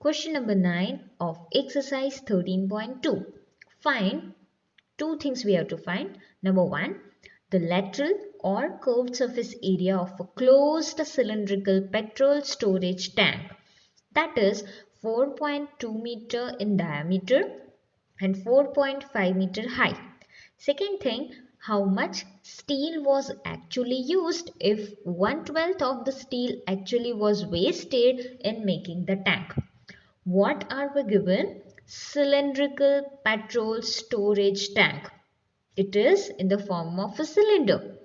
Question number 9 of exercise 13.2. Find two things we have to find. Number 1, the lateral or curved surface area of a closed cylindrical petrol storage tank, that is 4.2 meter in diameter and 4.5 meter high. Second thing, how much steel was actually used if 1/12 of the steel actually was wasted in making the tank. What are we given? Cylindrical petrol storage tank. It is in the form of a cylinder.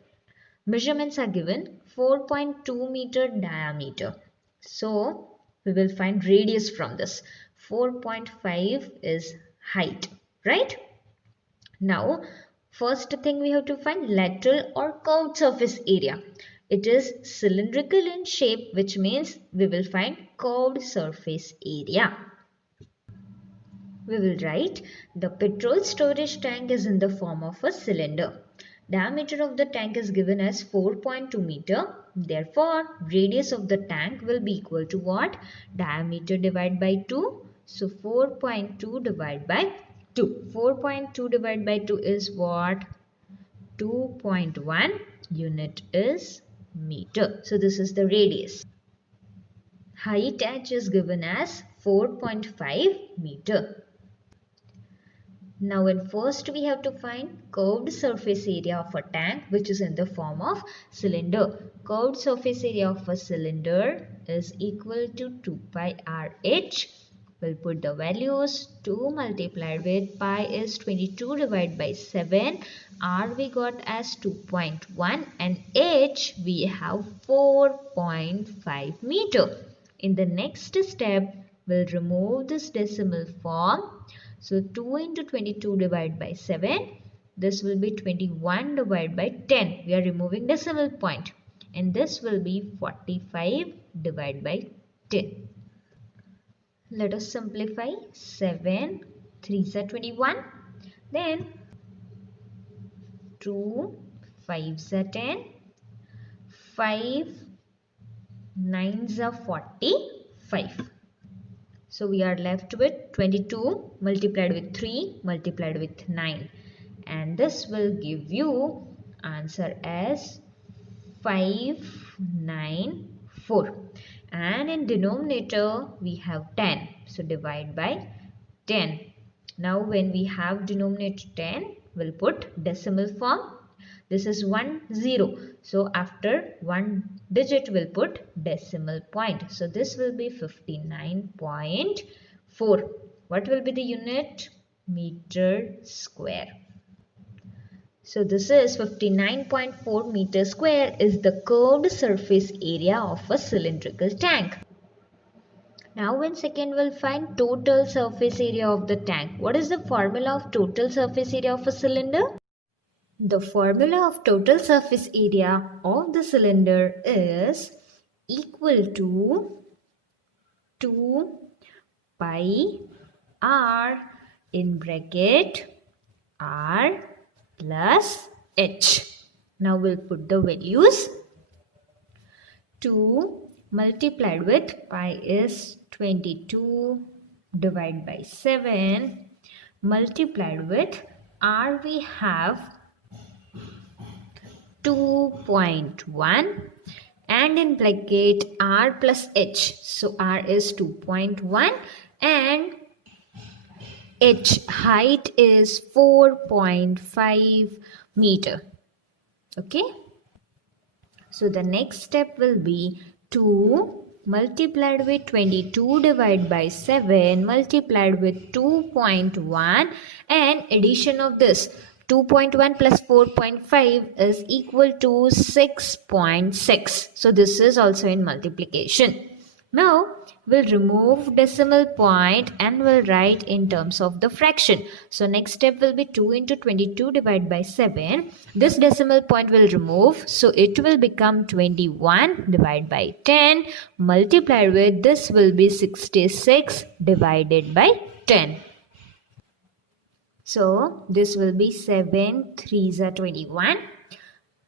Measurements are given 4.2 meter diameter. So we will find radius from this. 4.5 is height, right? Now first thing we have to find lateral or curved surface area. It is cylindrical in shape, which means we will find curved surface area. We will write the petrol storage tank is in the form of a cylinder. Diameter of the tank is given as 4.2 meter. Therefore, radius of the tank will be equal to what? Diameter divided by 2. So 4.2 divided by 2. 4.2 divided by 2 is what? 2.1. Unit is meter. So this is the radius. Height h is given as 4.5 meter. Now at first we have to find curved surface area of a tank, which is in the form of cylinder. Curved surface area of a cylinder is equal to 2 pi RH. We'll put the values. 2 multiplied with pi is 22 divided by 7. R we got as 2.1 and H we have 4.5 meter. In the next step, we'll remove this decimal form. So 2 into 22 divided by 7. This will be 21 divided by 10. We are removing decimal point. And this will be 45 divided by 10. Let us simplify. 7 3s are 21. Then 2 5s are 10. 5 9s are 45. So we are left with 22 multiplied with 3 multiplied with 9. And this will give you answer as 594. And in denominator we have 10. So divide by 10. Now when we have denominator 10, we'll put decimal form. This is 10. So after one digit we'll put decimal point. So this will be 59.4. What will be the unit? Meter square. So this is 59.4 meter square is the curved surface area of a cylindrical tank. Now in second we'll find total surface area of the tank. What is the formula of total surface area of a cylinder? The formula of total surface area of the cylinder is equal to 2 pi r in bracket r plus h. Now we'll put the values. 2 multiplied with pi is 22 divided by 7 multiplied with r we have 2.1 and in bracket r plus h. So r is 2.1 and h height is 4.5 meter. Okay. So the next step will be 2 multiplied with 22 divided by 7 multiplied with 2.1 and addition of this 2.1 plus 4.5 is equal to 6.6. So this is also in multiplication. Now we'll remove decimal point and we'll write in terms of the fraction. So next step will be 2 into 22 divided by 7. This decimal point will remove. So it will become 21 divided by 10 multiplied with this will be 66 divided by 10. So this will be 7 3s are 21.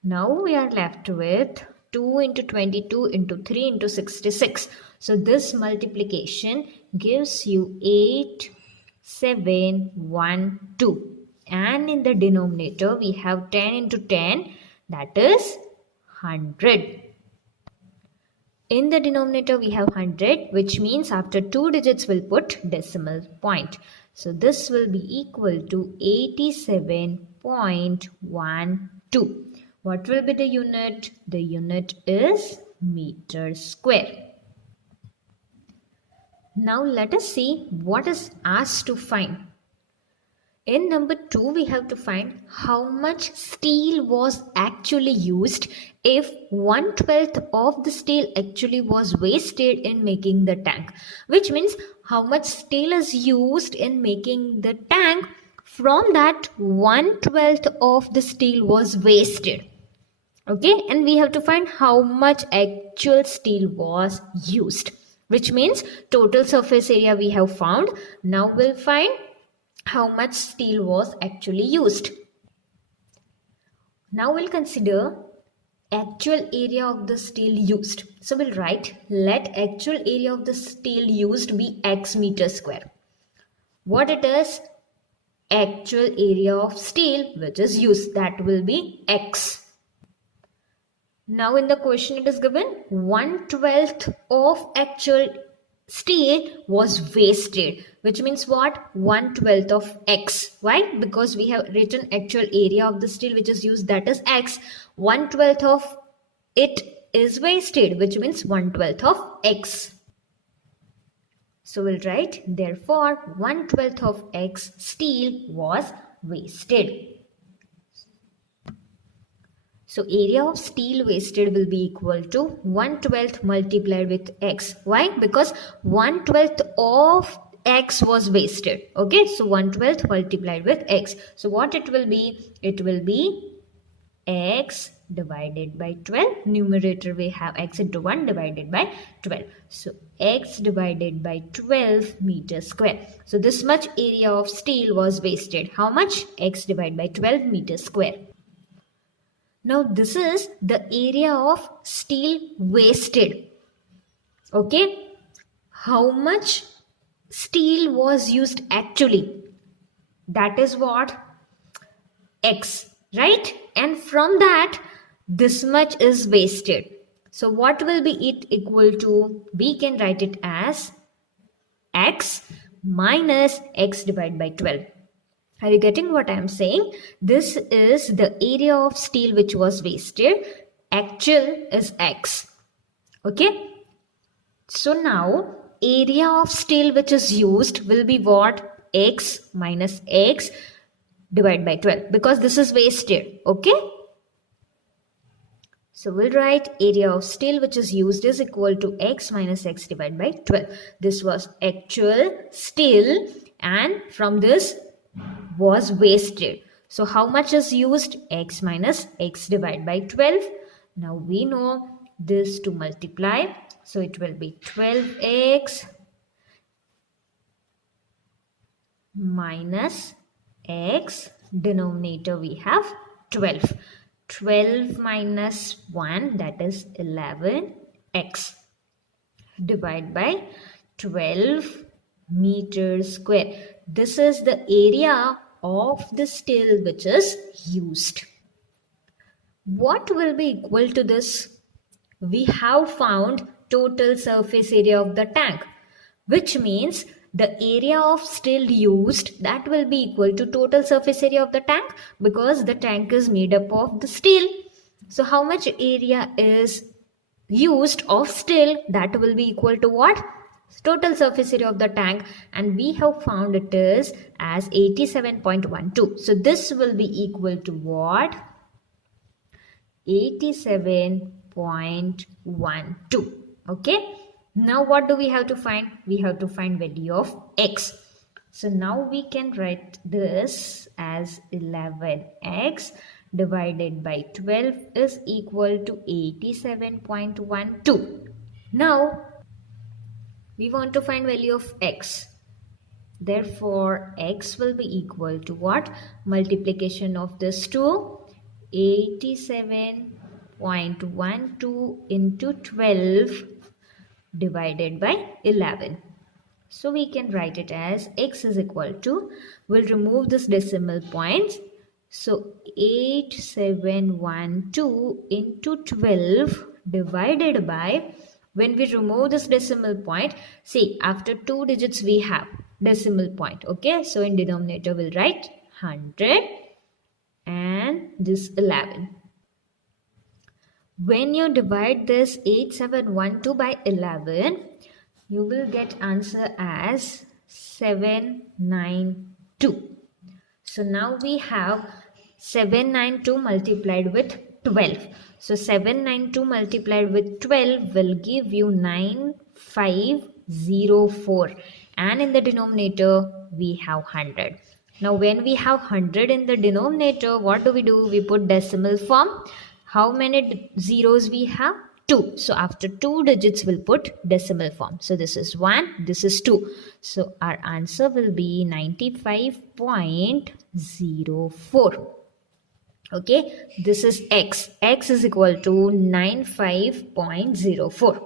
Now we are left with 2 into 22 into 3 into 66. So this multiplication gives you 8712. And in the denominator we have 10 into 10, that is 100. In the denominator we have 100, which means after 2 digits we'll put decimal point. So this will be equal to 87.12. What will be the unit? The unit is meter square. Now let us see what is asked to find. In number 2, we have to find how much steel was actually used if 1/12 of the steel actually was wasted in making the tank. Which means how much steel is used in making the tank, from that 1/12 of the steel was wasted. Okay, and we have to find how much actual steel was used. Which means total surface area we have found. Now we'll find how much steel was actually used. Now we'll consider actual area of the steel used. So we'll write, let actual area of the steel used be x meter square. What it is? Actual area of steel which is used, that will be x. Now in the question it is given 1/12 of actual steel was wasted, which means what? 1/12 of x. Why? Because we have written actual area of the steel which is used, that is x. 1/12 of it is wasted, which means 1/12 of x. So we'll write, therefore 1/12 of x steel was wasted. So area of steel wasted will be equal to 1/12 multiplied with x. Why? Because 1/12 of x was wasted. Okay, so 1/12 multiplied with x. So what it will be? It will be x divided by 12. Numerator we have x into 1 divided by 12. So x divided by 12 meters square. So this much area of steel was wasted. How much? X divided by 12 meters square. Now this is the area of steel wasted. Okay. How much steel was used actually? That is what? X. Right? And from that, this much is wasted. So what will be it equal to? We can write it as x minus x divided by 12. Are you getting what I am saying? This is the area of steel which was wasted. Actual is x. Okay. So now area of steel which is used will be what? X minus x divided by 12, because this is wasted. Okay. So we'll write area of steel which is used is equal to x minus x divided by 12. This was actual steel, and from this was wasted. So how much is used? X minus x divided by 12. Now we know this to multiply. So it will be 12x minus x. Denominator we have 12. 12 minus 1, that is 11x divided by 12 meters square. This is the area of the steel which is used. What will be equal to this? We have found total surface area of the tank, which means the area of steel used, that will be equal to total surface area of the tank, because the tank is made up of the steel. So how much area is used of steel? That will be equal to what? Total surface area of the tank, and we have found it is as 87.12. So this will be equal to what? 87.12. Okay. Now what do we have to find? We have to find value of x. So now we can write this as 11x divided by 12 is equal to 87.12. Now we want to find value of x. Therefore, x will be equal to what? Multiplication of this two, 87 0.12 into 12 divided by 11. So we can write it as x is equal to, we'll remove this decimal points. So 8712 into 12 divided by, when we remove this decimal point, see after 2 digits we have decimal point. Okay, so in denominator we'll write 100 and this 11. When you divide this 8712 by 11, you will get answer as 792. So now we have 792 multiplied with 12. So 792 multiplied with 12 will give you 9504. And in the denominator, we have 100. Now when we have 100 in the denominator, what do? We put decimal form. How many zeros we have? 2. So after 2 digits we'll put decimal form. So this is 1, this is 2. So our answer will be 95.04. Okay, this is x. X is equal to 95.04.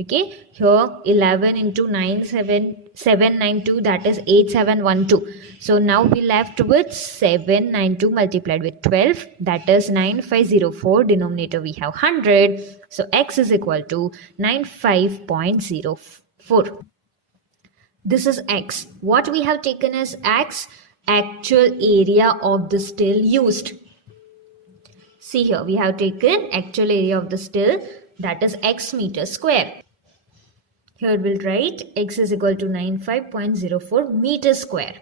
Okay, here 11 into 792, that is 8712. So now we left with 792 multiplied with 12, that is 9504. Denominator we have 100. So x is equal to 95.04. This is x. What we have taken as x, actual area of the still used. See here, we have taken actual area of the still, that is x meter square. Here we'll write x is equal to 95.04 meter square.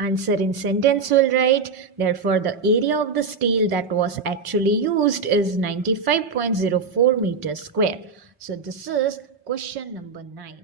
Answer in sentence will write, therefore the area of the steel that was actually used is 95.04 meters square. So this is question number 9.